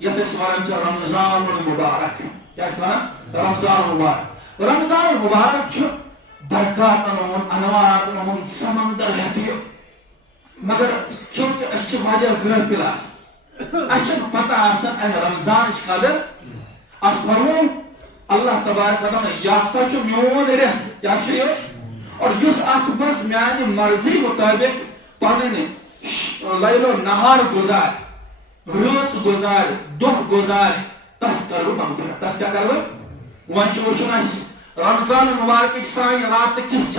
یتھ ونان رمضان المبارک کیا رمضان المبارک رمضان المبارک برکاتن انوارات سمندر ہتھ مگر چونکہ اس غافل آسان پتہ آسان رمضان قدر اس فرمون اللہ تبارک و تعالی یہ سا میون رت کیا اور اس ات مز میانہ مرضی مطابق پن لیل و نہار گزار رٲژ گزار دۄہ گزار تس کرو مغفرت تس کیا کرو ون وچن اس رمضان مبارک سان رات کس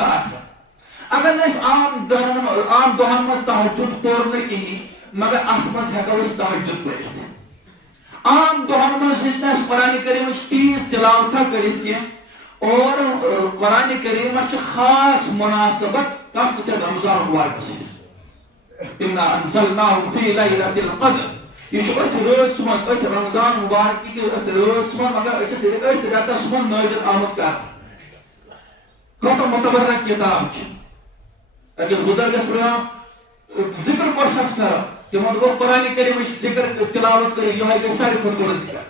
اگر عام دہن مز تہجد پور نا کہین مگر ات مز ہیکو تہجد پڑھ عام دہن مز ہیچ قرآن کریم 30 تلاوت کرت کی اور قرآن کریم خاص مناسبت کس سی رمضان مبارک سی انا انزلناه في ليلة القدر یہ رات من ات رمضان مبارک کی رات من مگر ات رتس من نازل آمد کر متبرک کتاب اکس بزرگس پہ ذکر کس کر تمہن گو قرآن کریم ذکر تلاوت کر یہ گئی ساری کھت بڑ ذکر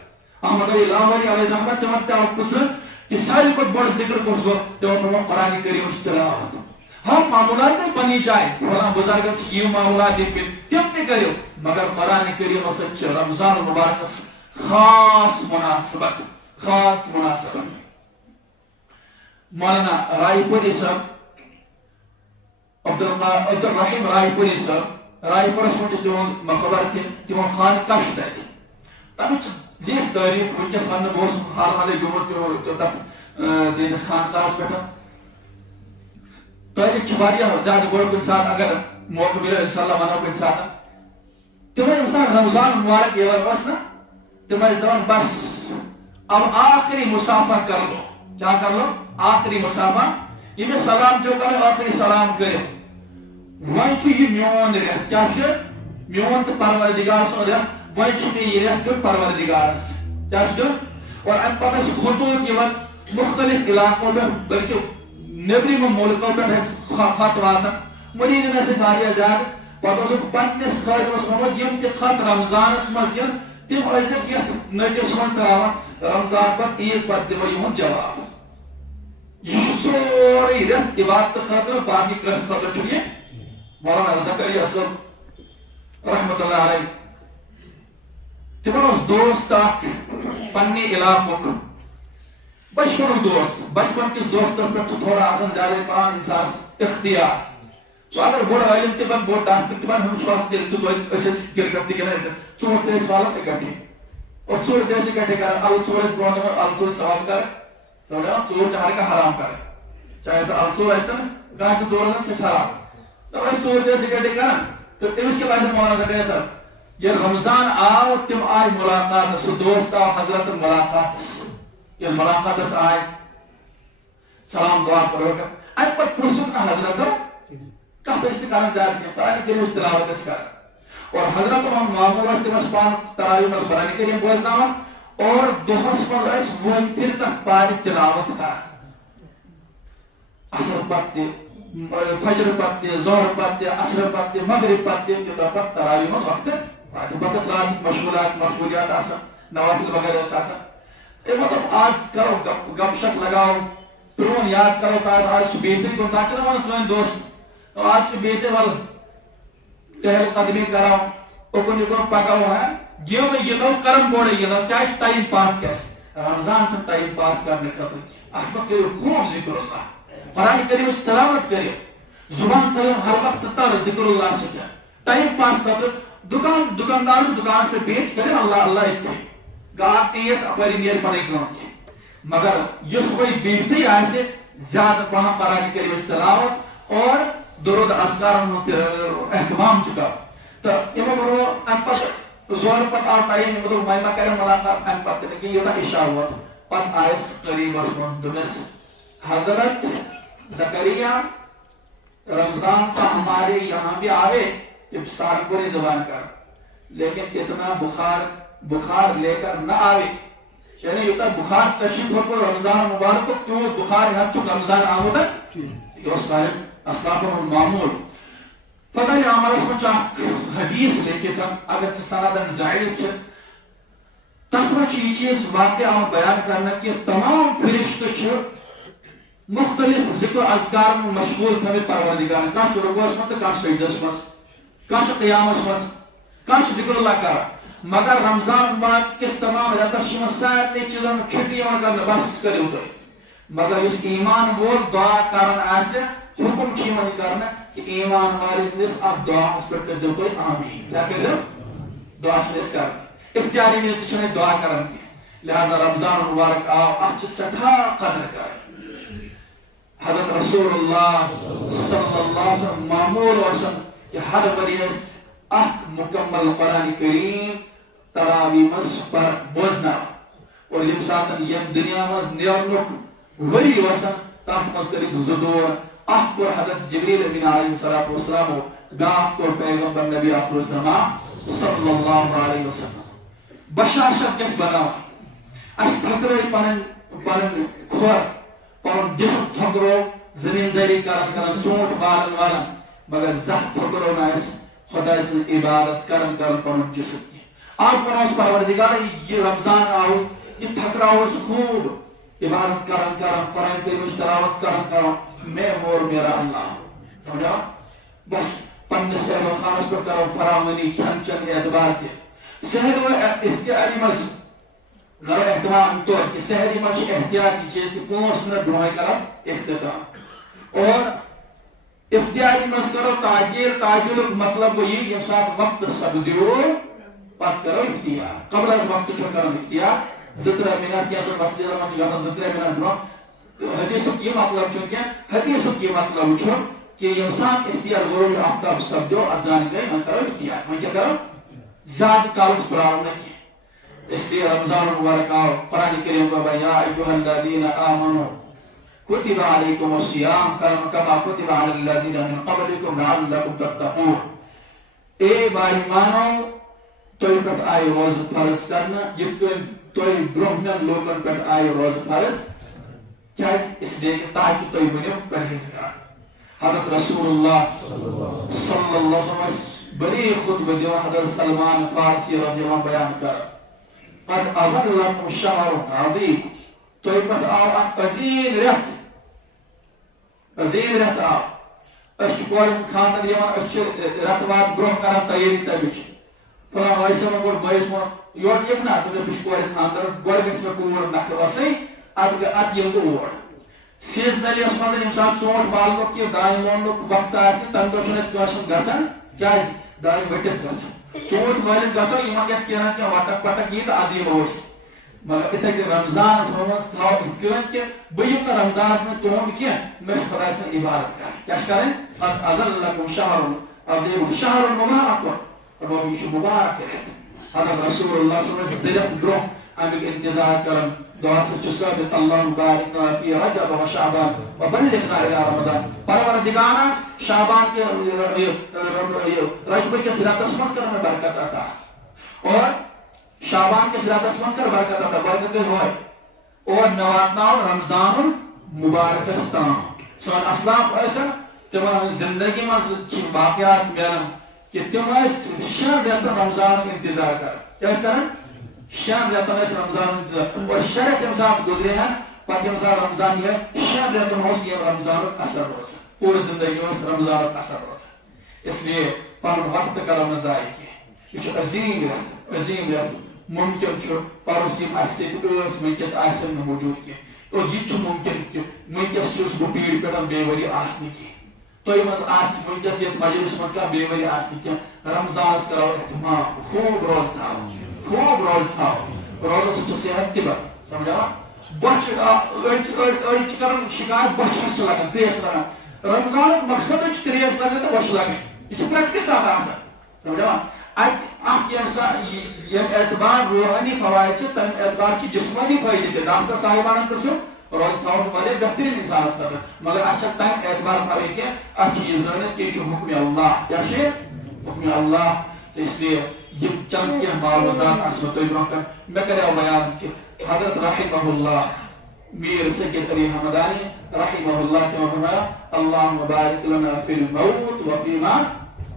احمد علی لاہوری علیہ رحمت تمہن تہ پھسر کہ ساری کھت بڑ ذکر کس گو تمہن قرآن کریم تلاوت ہم معمولات میں پنی جائے فلاں بزرگ سے یہ معمولات دے تم تہ کرو مگر قرآن کریم ست رمضان مبارک خاص مناسبت مولانا رائے پوری صاحب عبد الرحیم رائے پوری صاحب رائے پورس مجھے تمہن مخبر تمہن خان کش تک تمہیں زیادہ تاریخ ونکس ون بہت حال حالے گومت تک تہندس خاندانس پہ تاریخ زیادہ بڑھ کن سات اگر موقع ملے انشاءاللہ ونو کن سات تمہیں مثلا رمضان مبارک یہ بس نا تمہیں دپان بس اب آخری مسافہ کر لو کیا کر لو آخری مسافہ یہ میں سلام جو کرو آخری سلام کرو ون یہ میون رت کیا میون تو پروردگار سن رت ون یہ رت دیت پروردگارس کیا اور ام پتہ خطوط مختلف علاقوں میں بلکہ نیبرم ملکوں پہ خط واتان مرین زیادہ پتہ پنس خٲطرس ووٚنمُت یم تہِ خط رمضانس مز ین تم ٲسۍزیٚکھ یتھ نٔٹِس منٛز تراوان رمضان پتہٕ عیٖذ پتہٕ دِمو یِہُنٛد جواب یہ سورے رت عبادت خاطر باقی کس خاطر چھُ یہِ مولانا زکریا صٲب رحمت اللہ علیہ تمن اوس دوست اکھ پننہِ علاقُک بچپن دوست بچپن کس دوستن پہ تھوڑا آسان زیادہ پان انسانس اختیار سو اگر بوڑ عالم تہ بن بوڑ ڈاکٹر تہ بن ہمس وقت دل تو کرکٹ تہ گنان ژور تہ والن اکٹھے اور ژور تہ اکٹھے کر ال ژور برون ال ژور سوال کر سمجھا ژور ہر کا حرام کر چاہے سا ال ژور آسن کانٛہہ تہ ژور سے حرام سب ژور تہ اکٹھے کر تو تمس کے بعد مولانا زکریا صاحب یہ رمضان آو تم آئے ملاقات سو دوست آو حضرت ملاقات یہ ملاقات آئے سلام دعا کرو ام پہ پرسک نا حضرت کت کر زیادہ قرآن کریم تلاوت کر اور حضرت معمول تمس پان تراویح مز قرآن کریم بوزناوان اور دہس مز ون پھر تک پار تلاوت کر اثر پتہ فجر پتہ ظہر پتہ اثر پتہ مغرب پتہ یوتھا پتہ تراویح من وقت پتہ رات مشغولیات آسان نوافل وغیرہ آسان مطلب آج کرو گپ شپ لگاؤ پرون یاد کرو آج بہتری کن سات نا سن دوست آج بیٹے ول چہل قدمی کرو اکن یکن پکو ہے گیو گندو کرم بوڑے گندو کیا ٹائم پاس کیس رمضان چھ ٹائم پاس کرنے خاطر اتھ مز کرو خوب ذکر اللہ قرآن کریم تلاوت کرو زبان کرو ہر وقت تر ذکر اللہ سے ٹائم پاس خاطر دکاندار دکانس پہ بیٹھ کرے اللہ اللہ اتنے گاہ تیز اپری نیر پنے کام کی مگر اس وہی بیٹھے آئے زیادہ پہاں قرآن کریم تلاوت اور درود اذکار اہتمام چکا تو امام برو ام پت زور پت آو ٹائم امام مائمہ کرے ملاقات ام پت کہ یہ عشاء وقت پت آئس قریب اسمن دمس حضرت زکریا رمضان کا ہمارے یہاں بھی آوے جب سال پوری زبان کر لیکن اتنا بخار لے کر نہ آوے یعنی اتنا بخار تشریف ہو رمضان مبارک تو بخار ہے چک رمضان آمد یہ سارے اسلاف المعمول فضل عمل اس کو چاہ حدیث لکھے تھا اگر سندن ضعیف تک میں یہ چیز واقعہ بیان کرنا کہ تمام فرشتہ مختلف ذکر اذکار میں مشغول تھے پروردگار کان رکوعس مت کان سجدس مس کان قیامس مس کان ذکر اللہ کر مگر رمضان مبارک کس تمام رتش سارے چیزوں چھٹی کرنا بس کرو تھی مگر اس ایمان وول دعا کرن آسے حکم چیمن کرنا کہ ایمان والس اب دعا پہ کرو تھی آمین کیا کرو دعا کرنا اختیاری میں تو دعا کران کی لہذا رمضان مبارک آو اتھ سٹھا قدر کر حضرت رسول اللہ صلی اللہ علیہ وسلم معمول وسلم کہ ہر وریس اخ مکمل قرآن کریم تراوی مس پر بوزنا اور یم ساتن یم دنیا مز نیرنک وری وسن تحت مز کرید زدور اخ کو حضرت جبریل امین علیہ السلام گاہ کو پیغمبر نبی آخر الزمان صلی اللہ علیہ وسلم بشاشت کس بناو اس تھکروی پنن کھور پن جسم تھکرو زمینداری کرن سونٹ بالن والن مگر زہ تھکرو نا اس خدا سے عبادت کرن پن جسم کی آج پناس پروردگار یہ رمضان آو یہ تھکراو اس خوب عبادت کرن قرآن کریم تلاوت کرن میں مور میرا اللہ سمجھا بس پنس اہل خانس پر کرو فراوانی کھن چن اعتبار کے سحر و اختیاری مز غیر احتمام طور کہ سحری مز احتیاطی چیز کی 5 منٹ برونہ کرو اختتام اور اختیاری مز کرو تاجیل مطلب وہ یہ کہ ساتھ وقت سب دیو پت کرو اختیار قبل از وقت چھو کرو اختیار زترہ منٹ کیا تو مسجد میں جگہ زترہ منٹ برونہ حدیث یہ مطلب چونکہ حدیث یہ مطلب چھو کہ انسان اختیار غروب آفتاب سب دیو ازان گئے ہم کرو اختیار میں کیا کرو زیادہ کالس براؤ نہ کی اس لیے رمضان مبارک آؤ قرآن کریم کو یا ایھا الذین آمنوا کتب علیکم الصیام کما کتب علی الذین من قبلکم لعلکم تتقون اے بھائی مانو توئی پہ آئی روز فرض کرنا جتن توئی برہمن لوکن پہ آئی روز فرض کیا اس لیے کہ تاکہ توئی بنو پرہیزگار حضرت رسول اللہ صلی اللہ علیہ وسلم بڑی خطبہ دیو حضرت سلمان فارسی رضی اللہ بیان کر قد اظلکم شہر عظیم توئی پہ آو عظیم رت آو اس کورن خاندر یوان اس رت وات برہ کران تیاری تبچ فلاں ویسے میں گوڑ بائیس میں یور یکنا تو میں بش کورن خاندر گوڑ گنس میں کور نکل وسی ات یم تو اور سیزنلی اس مزن امسان سونٹ بالو کی دائیں لونو وقت آسی تن دو شنس کاشن گسن کیا دائیں بٹت گسن سونٹ والن گسن ایمان کس کہنا کہ وٹک پٹک یہ تو عدیم ہوش مگر اتھے کہ رمضان اس مومنس تھاو اتکیون کہ بیم کا رمضان اس میں تون کیا میں خدای سے عبادت کریں کیا کریں قد اظلکم شہر عظیم شہر مبارک اور وہ بھی مبارک ہے حضرت رسول اللہ صلی اللہ علیہ وسلم زیرہ برو امک انتظار کرن دعا سے ثابت اللهم بارک لنا فی رجب و شعبان و بلغنا الى رمضان پروردگارا شعبان کے رجب کے صراط اسمت کرنے برکت عطا اور شعبان کے صراط اسمت کر برکت عطا برکت ہوئے اور نواتنا رمضان مبارکستان سوال اسلام ایسا تمام زندگی میں چین واقعات بیان کہ تم شہر دیتا رمضان انتظار کر کیا کریں شہر دیتا رمضان انتظار اور شہر کے مساعد گزرے ہیں پاک مساعد رمضان یہ شہر دیتا ہوس یہ رمضان اثر روز پوری زندگی میں رمضان اثر روز اس لیے پر وقت کرم ضائع کی یہ عظیم رہت ممکن چھو پروسیم اسیت اس منکس آسن موجود کی اور یہ چھو ممکن کہ منکس چھوس بو پیڑ پیڑا بے وری آسنی کی تو یہ مز آس منکس یہ مجلس مز کا بے وری آسنی کی رمضان اس کرو احتمام خوب روز تھا روز سے صحت کی بات سمجھا بچ اڑچ کرن شکایت بچ لگن تیز لگن رمضان مقصد ہے تیز لگن تو بچ لگن یہ پریکٹس آتا سمجھا یم اعتبار روحانی فوائد سے تم اعتبار کی جسمانی فائدے کے ڈاکٹر صاحبان پرسو روز تھاؤ والے بہترین انسان کرتا مگر اچھا تم اعتبار کرے کہ اچھی یہ ضرورت کہ جو حکم اللہ کیا شے حکم اللہ اس لیے یہ چند کے معلومات اسمت ابراہیم میں کرے بیان کہ حضرت رحمہ اللہ میر سید علی حمدانی رحمہ اللہ کے فرمایا اللهم بارک لنا فی الموت و فیما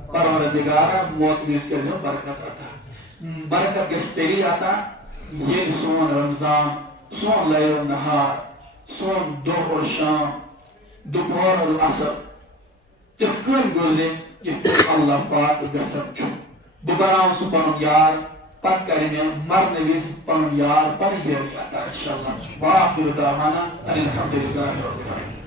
پروردگارا موت میں اس کے جو برکت آتا برکت کے استری آتا یہ سون رمضان سون لیل و نہار سون دہ اور شام دوپہر اور عصر تِتھ کٔنۍ گُزرِ یِتھ کٔنۍ اللہ پاک گژھان چھُ بہٕ بناو سُہ پنُن یار پتہٕ کرِ مےٚ مرنہٕ وِزِ پنُن یار پنٕنۍ یٲری عطا انشاءاللہ وآخر دعوانا ان الحمدللہ رب العالمین.